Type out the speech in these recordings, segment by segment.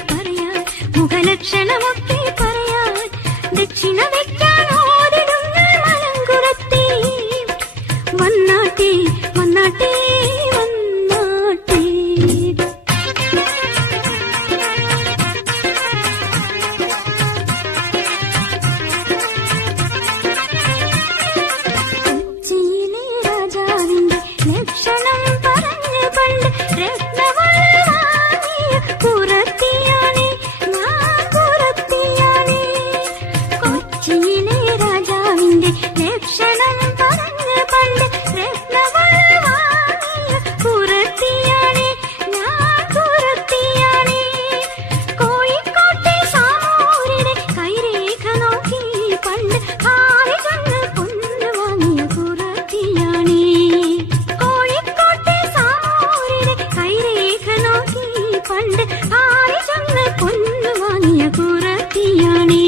പറയാൻ മുഖലക്ഷണമൊക്കെ പറയാൻ ദക്ഷിണ വെക്കാനോതിടും ഞാൻ മലങ്കുറത്തി വന്നാട്ടെ വന്നാട്ടെ വന്നാട്ടെ. കൊച്ചിയിലെ രാജാവിന്റെ ലക്ഷണം പറഞ്ഞ് പണ്ട് രത്നവള വാങ്ങിയ കുറത്തിയാണേ ഞാൻ കുറത്തിയാണേ. കൊച്ചിയിലെ രാജാവിന്റെ ലക്ഷണം പറഞ്ഞ് പണ്ട് രത്നവള വാങ്ങിയ കുറത്തിയാണേ ഞാൻ കുറത്തിയാണേ. കോഴിക്കോട്ടെ സാമൂരിയുടെ കൈരേഖ നോക്കി പണ്ട് ഭാവി ചൊന്ന് പൊന്ന് വാങ്ങിയ കുറത്തിയാണേ. കോഴിക്കോട്ടെ സാമൂരിയുടെ കൈരേഖ നോക്കി പണ്ട് ഭാവി ചൊന്ന് പൊന്ന് വാങ്ങിയ കുറത്തിയാണേ.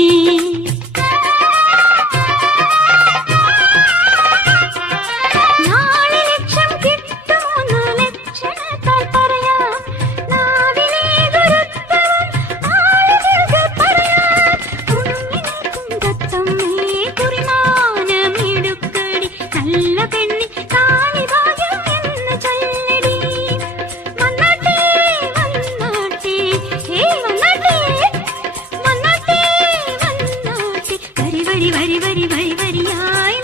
നാളെ ലക്ഷം കിട്ടുമോന്ന് ലക്ഷണത്താൽ പറയാം നാവിലെ ഗുരുത്വം ആളുകൾക്ക് പറയാം. കുഞ്ഞിനെത്തും തത്തമ്മേ കുറിമാനമിടുക്കടി നല്ല പെണ്ണി കാളിഭാഗ്യം എന്ന് ചൊല്ലടി. വന്നാട്ടെ വന്നാട്ടെ ഹേ വന്നാട്ടെ വന്നാട്ടെ വന്നാട്ടെ വരി വരി വരി വരി വരി വരിയായി